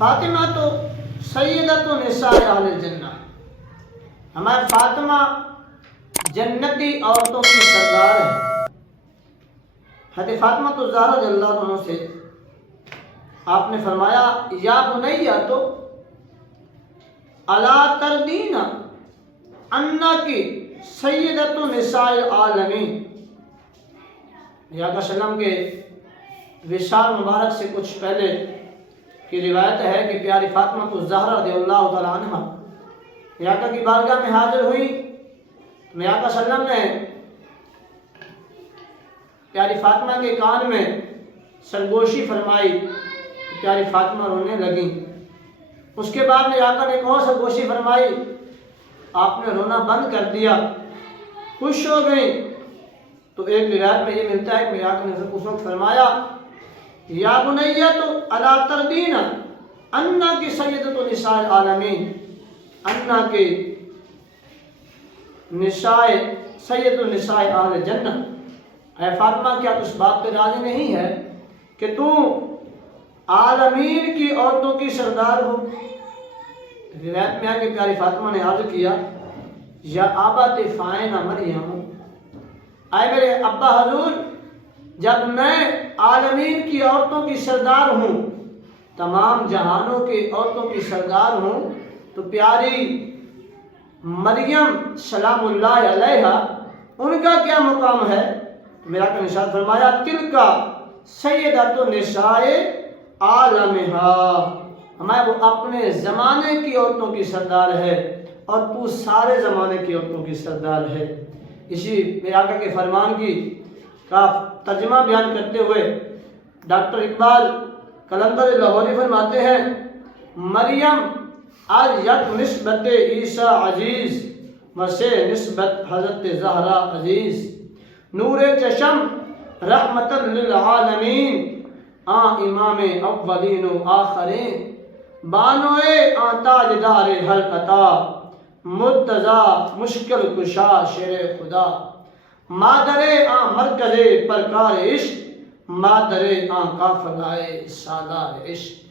فاطمہ تو سیدۃ نساء اہل الجنہ، ہمارے فاطمہ جنتی عورتوں کی سردار ہے۔ حضرت فاطمہ تو زہرا رضی اللہ عنہ سے آپ نے فرمایا یا بنیہ تو الا تردین انکی سیدۃ نساء العالمین۔ یا کا سلام کے وصال مبارک سے کچھ پہلے کی روایت ہے کہ پیاری فاطمہ تو زہرا رضی اللہ تعالیٰ عنہ آقا کی بارگاہ میں حاضر ہوئی تو آقا صلی اللہ علیہ وسلم نے پیاری فاطمہ کے کان میں سرگوشی فرمائی، پیاری فاطمہ رونے لگی۔ اس کے بعد میں آقا نے ایک اور سرگوشی فرمائی، آپ نے رونا بند کر دیا، خوش ہو گئی۔ تو ایک روایت میں یہ ملتا ہے کہ آقا نے اس وقت فرمایا یا بنیہ تو الا تردین انا کی سیدۃ نساء العالمین، انا کے نساء سید النساء اہل الجنہ، اے فاطمہ کیا اس بات پہ راضی نہیں ہے کہ تو عالمین کی عورتوں کی سردار ہو؟ روایت میں ہے کہ پیاری فاطمہ نے عرض کیا یا آبا فائن مریم، اے میرے ابا حضور جب میں عالمین کی عورتوں کی سردار ہوں، تمام جہانوں کی عورتوں کی سردار ہوں، تو پیاری مریم سلام اللہ علیہا ان کا کیا مقام ہے؟ میرا کا نشان فرمایا تلکا سیدۃ نساء عالمہا، ہمارے وہ اپنے زمانے کی عورتوں کی سردار ہے اور تو سارے زمانے کی عورتوں کی سردار ہے۔ اسی میرے آقا کے فرمان کی کا ترجمہ بیان کرتے ہوئے ڈاکٹر اقبال قلندر لاہوری فرماتے ہیں مریم از یک نسبت عیسیٰ عزیز مسیح نسبت حضرت زہرا عزیز، نور چشم رحمت للعالمین آن امام اولین و آخرین، بانوئے آن تاجدار حل عطا مرتضی مشکل کشا شیر خدا، مادر آن مرکز پرکار عشق، مادر آن قافلہ سالار عشق۔